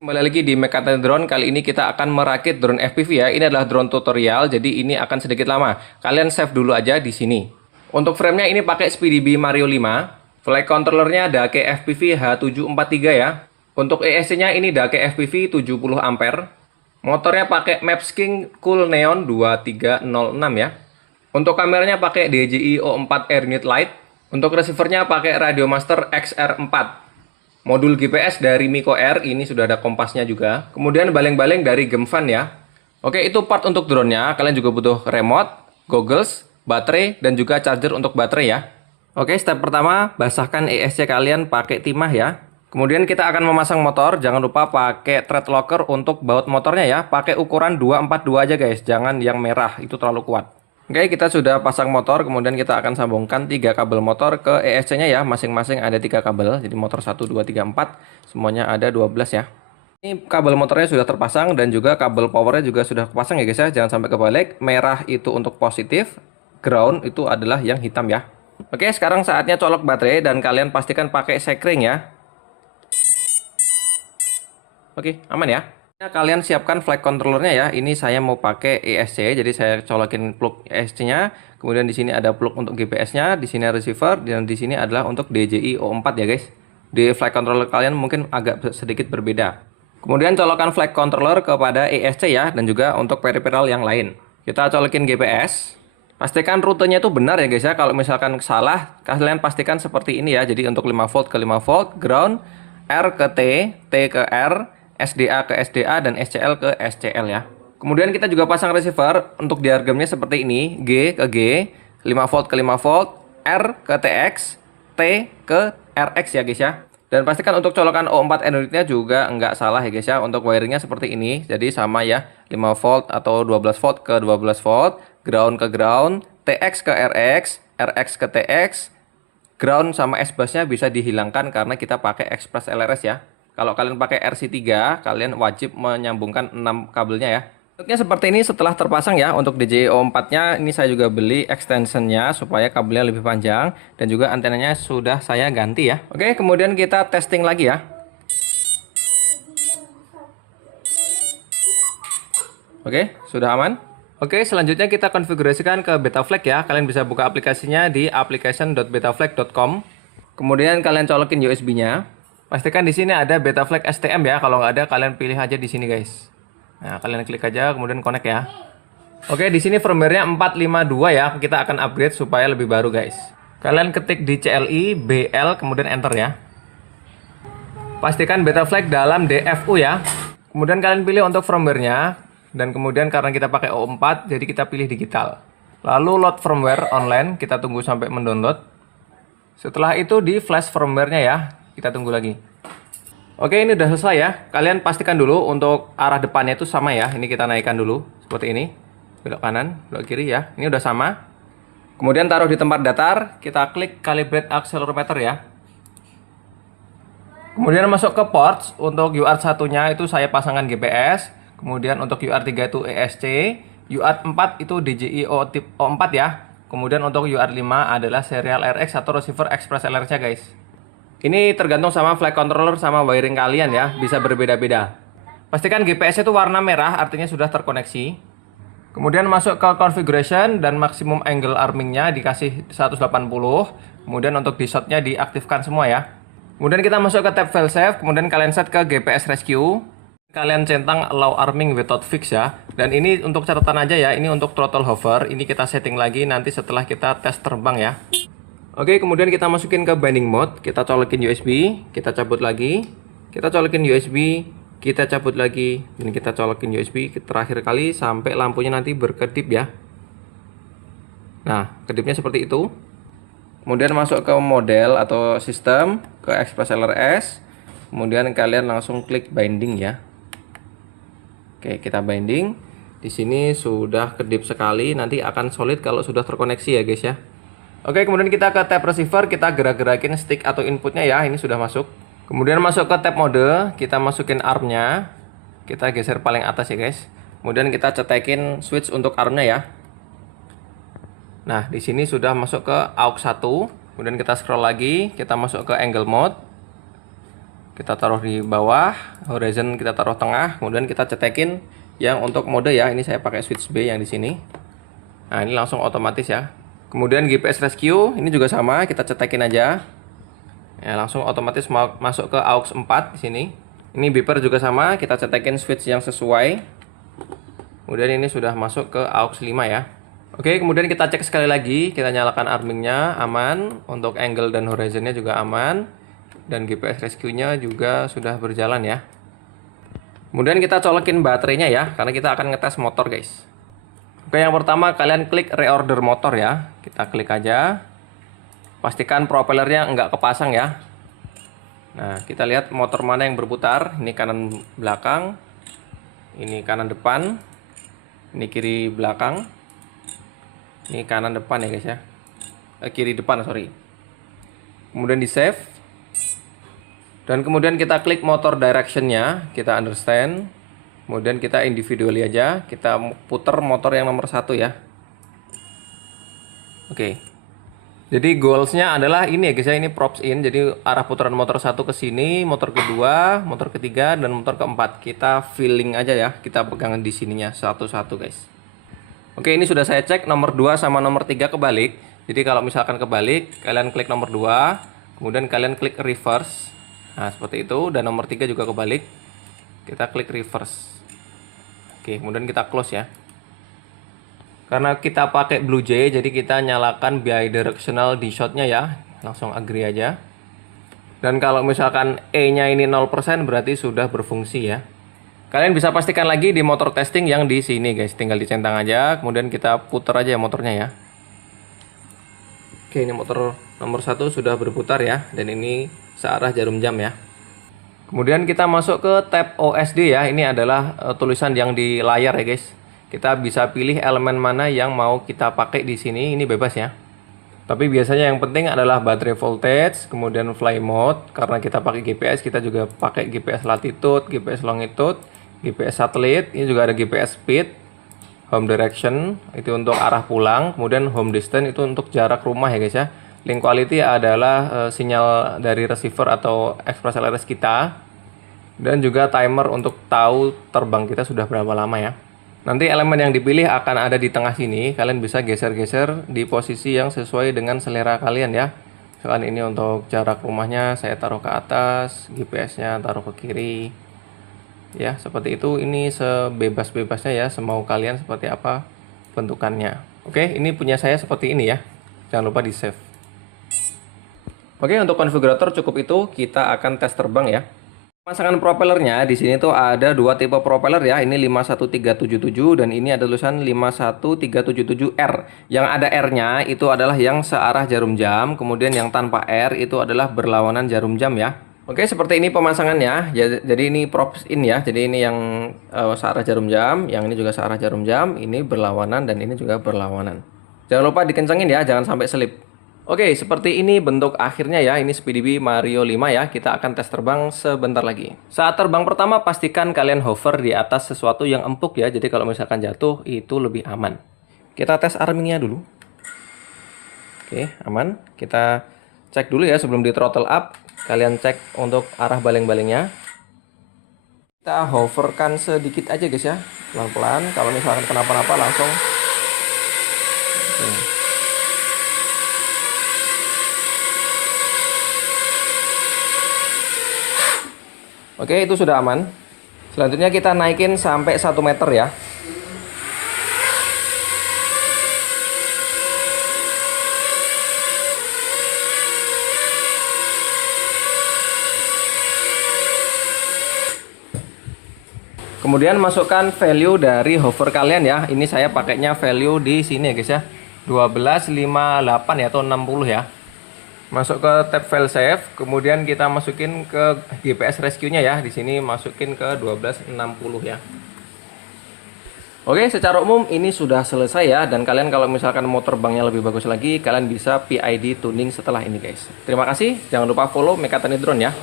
Kembali lagi di Mekaten Drone. Kali ini kita akan merakit drone FPV ya. Ini adalah drone tutorial, jadi ini akan sedikit lama. Kalian save dulu aja di sini. Untuk framenya ini pakai SpeeDB Mario 5. Flight controllernya Dake FPV H743 ya. Untuk ESC-nya ini Dake FPV 70 ampere. Motornya pakai Mapsking Cool Neon 2306 ya. Untuk kameranya pakai DJI O4 Air Unit Lite. Untuk receivernya pakai Radiomaster XR4. Modul GPS dari Miko Air, ini sudah ada kompasnya juga. Kemudian baleng-baleng dari Gemfan ya. Oke, itu part untuk drone-nya. Kalian juga butuh remote, goggles, baterai, dan juga charger untuk baterai ya. Oke, step pertama, basahkan ESC kalian pakai timah ya. Kemudian kita akan memasang motor. Jangan lupa pakai thread locker untuk baut motornya ya. Pakai ukuran 242 aja guys, jangan yang merah, itu terlalu kuat. Oke, kita sudah pasang motor, kemudian kita akan sambungkan 3 kabel motor ke ESC-nya ya. Masing-masing ada 3 kabel, jadi motor 1, 2, 3, 4, semuanya ada 12 ya. Ini kabel motornya sudah terpasang dan juga kabel powernya juga sudah terpasang ya guys ya. Jangan sampai kebalik, merah itu untuk positif, ground itu adalah yang hitam ya. Oke, sekarang saatnya colok baterai dan kalian pastikan pakai sekring ya. Oke, aman ya. Nah, kalian siapkan flight controllernya ya. Ini saya mau pakai ESC, jadi saya colokin plug ESC-nya. Kemudian di sini ada plug untuk GPS-nya, di sini receiver, dan di sini adalah untuk DJI O4 ya guys. Di flight controller kalian mungkin agak sedikit berbeda. Kemudian colokkan flight controller kepada ESC ya, dan juga untuk peripheral yang lain. Kita colokin GPS. Pastikan rutenya itu benar ya guys ya. Kalau misalkan salah, kalian pastikan seperti ini ya. Jadi untuk 5 volt ke 5 volt, ground, R ke T, T ke R, SDA ke SDA, dan SCL ke SCL ya. Kemudian kita juga pasang receiver. Untuk diagramnya seperti ini, G ke G, 5 volt ke 5 volt, R ke TX, T ke RX ya guys ya. Dan pastikan untuk colokan O4 unitnya juga nggak salah ya guys ya. Untuk wiringnya seperti ini, jadi sama ya, 5 volt atau 12 volt ke 12 volt, ground ke ground, TX ke RX, RX ke TX, ground sama S-busnya bisa dihilangkan karena kita pakai Express LRS ya. Kalau kalian pakai RC3, kalian wajib menyambungkan 6 kabelnya ya. Bentuknya seperti ini setelah terpasang ya. Untuk DJI O4-nya ini saya juga beli extensionnya supaya kabelnya lebih panjang. Dan juga antenanya sudah saya ganti ya. Oke, kemudian kita testing lagi ya. Oke, sudah aman. Oke, selanjutnya kita konfigurasikan ke Betaflight ya. Kalian bisa buka aplikasinya di application.betaflight.com. Kemudian kalian colokin USB-nya. Pastikan di sini ada Betaflight STM ya. Kalau nggak ada, kalian pilih aja di sini guys. Nah, kalian klik aja, kemudian connect ya. Oke, di sini firmware-nya 452 ya. Kita akan upgrade supaya lebih baru guys. Kalian ketik di CLI BL kemudian enter ya. Pastikan Betaflight dalam DFU ya. Kemudian kalian pilih untuk firmware-nya. Dan kemudian karena kita pakai O4, jadi kita pilih digital. Lalu load firmware online, kita tunggu sampai mendownload. Setelah itu di flash firmware-nya ya. Kita tunggu lagi. Oke, ini udah selesai ya. Kalian pastikan dulu untuk arah depannya itu sama ya. Ini kita naikkan dulu seperti ini. Belok kanan, belok kiri ya. Ini udah sama. Kemudian taruh di tempat datar. Kita klik calibrate accelerometer ya. Kemudian masuk ke ports. Untuk UART 1-nya itu saya pasangkan GPS. Kemudian untuk UART 3 itu ESC. UART 4 itu DJI O4 ya. Kemudian untuk UART 5 adalah serial RX atau receiver Express LRS-nya guys. Ini tergantung sama flight controller sama wiring kalian ya, bisa berbeda-beda. Pastikan GPS itu warna merah, artinya sudah terkoneksi. Kemudian masuk ke configuration dan maximum angle armingnya dikasih 180. Kemudian untuk di shotnya diaktifkan semua ya. Kemudian kita masuk ke tab file save, kemudian kalian set ke GPS rescue. Kalian centang allow arming without fix ya. Dan ini untuk catatan aja ya, ini untuk throttle hover. Ini kita setting lagi nanti setelah kita tes terbang ya. Oke, kemudian kita masukin ke binding mode, kita colokin USB, kita cabut lagi, kita colokin USB, kita cabut lagi, dan kita colokin USB terakhir kali sampai lampunya nanti berkedip ya. Nah, kedipnya seperti itu. Kemudian masuk ke model atau sistem, ke Express LRS, kemudian kalian langsung klik binding ya. Oke, kita binding. Di sini sudah kedip sekali, nanti akan solid kalau sudah terkoneksi ya guys ya. Oke, kemudian kita ke tab receiver, kita gerak-gerakin stick atau inputnya ya, ini sudah masuk. Kemudian masuk ke tab mode, kita masukin armnya, kita geser paling atas ya guys. Kemudian kita cetekin switch untuk armnya ya. Nah, di sini sudah masuk ke aux 1, kemudian kita scroll lagi, kita masuk ke angle mode. kita taruh di bawah, horizon kita taruh tengah, kemudian kita cetekin yang untuk mode ya. Ini saya pakai switch B yang di sini. Nah, ini langsung otomatis ya. Kemudian GPS rescue ini juga sama, kita cetekin aja. Ya, langsung otomatis masuk ke aux 4 di sini. Ini beeper juga sama, kita cetekin switch yang sesuai. Kemudian ini sudah masuk ke aux 5 ya. Oke, kemudian kita cek sekali lagi, kita nyalakan armingnya aman, untuk angle dan horizonnya juga aman, dan GPS rescue-nya juga sudah berjalan ya. Kemudian kita colokin baterainya ya, karena kita akan ngetes motor guys. Oke, yang pertama kalian klik reorder motor ya, kita klik aja, pastikan propellernya nggak kepasang ya. Nah, kita lihat motor mana yang berputar, ini kanan belakang, ini kanan depan, ini kiri belakang. Ini kanan depan ya guys ya, kiri depan sorry. Kemudian di save, dan kemudian kita klik motor directionnya, kita understand. Kemudian kita individually aja, kita puter motor yang nomor 1 ya. Oke, jadi goalsnya adalah ini ya guys ya, ini props in. Jadi arah putaran motor 1 ke sini, motor kedua, motor ketiga, dan motor keempat. Kita feeling aja ya, kita pegangan di sininya satu-satu guys. Oke, ini sudah saya cek nomor 2 sama nomor 3 kebalik. Jadi kalau misalkan kebalik, kalian klik nomor 2, kemudian kalian klik reverse. Nah, seperti itu, dan nomor 3 juga kebalik. Kita klik reverse. Oke, kemudian kita close ya. Karena kita pakai Blue Jay, jadi kita nyalakan bidirectional D-shot-nya ya. Langsung agree aja. Dan kalau misalkan E-nya ini 0%, berarti sudah berfungsi ya. Kalian bisa pastikan lagi di motor testing yang di sini guys, tinggal dicentang aja, kemudian kita putar aja motornya ya. Oke, ini motor nomor 1 sudah berputar ya, dan ini searah jarum jam ya. Kemudian kita masuk ke tab OSD ya, ini adalah tulisan yang di layar ya guys. Kita bisa pilih elemen mana yang mau kita pakai di sini, ini bebas ya. Tapi biasanya yang penting adalah baterai voltage, kemudian fly mode, karena kita pakai GPS, kita juga pakai GPS latitude, GPS longitude, GPS satelit, ini juga ada GPS speed, home direction, itu untuk arah pulang, kemudian home distance itu untuk jarak rumah ya guys ya. Link quality adalah sinyal dari receiver atau express LRS kita, dan juga timer untuk tahu terbang kita sudah berapa lama ya. Nanti elemen yang dipilih akan ada di tengah sini, kalian bisa geser-geser di posisi yang sesuai dengan selera kalian ya. Misalkan ini untuk jarak rumahnya saya taruh ke atas, GPS-nya taruh ke kiri. Ya, seperti itu. Ini sebebas-bebasnya ya, semau kalian seperti apa bentukannya. Oke, ini punya saya seperti ini ya. Jangan lupa di save. Oke, untuk konfigurator cukup itu, kita akan tes terbang ya. Pemasangan propellernya di sini tuh ada 2 tipe propeller ya. Ini 51377 dan ini ada tulisan 51377R. Yang ada R-nya itu adalah yang searah jarum jam, kemudian yang tanpa R itu adalah berlawanan jarum jam ya. Oke, seperti ini pemasangannya. Jadi ini props in ya. Jadi ini yang searah jarum jam, yang ini juga searah jarum jam, ini berlawanan dan ini juga berlawanan. Jangan lupa dikencengin ya, jangan sampai selip. Oke, seperti ini bentuk akhirnya ya. Ini SpeedyBee Mario 5 ya. Kita akan tes terbang sebentar lagi. Saat terbang pertama pastikan kalian hover di atas sesuatu yang empuk ya. Jadi kalau misalkan jatuh itu lebih aman. Kita tes armingnya dulu. Oke, aman. Kita cek dulu ya sebelum di throttle up. Kalian cek untuk arah baling-balingnya. Kita hoverkan sedikit aja guys ya, pelan-pelan. Kalau misalkan kenapa-napa langsung. Oke, itu sudah aman. Selanjutnya kita naikin sampai 1 meter ya. Kemudian masukkan value dari hover kalian ya. Ini saya pakainya value di sini ya guys ya. 1258 ya atau 60 ya. Masuk ke tab file save, kemudian kita masukin ke GPS rescue-nya ya. Di sini masukin ke 1260 ya. Oke, secara umum ini sudah selesai ya, dan kalian kalau misalkan mau terbangnya lebih bagus lagi, kalian bisa PID tuning setelah ini guys. Terima kasih, jangan lupa follow Mekatani Drone ya.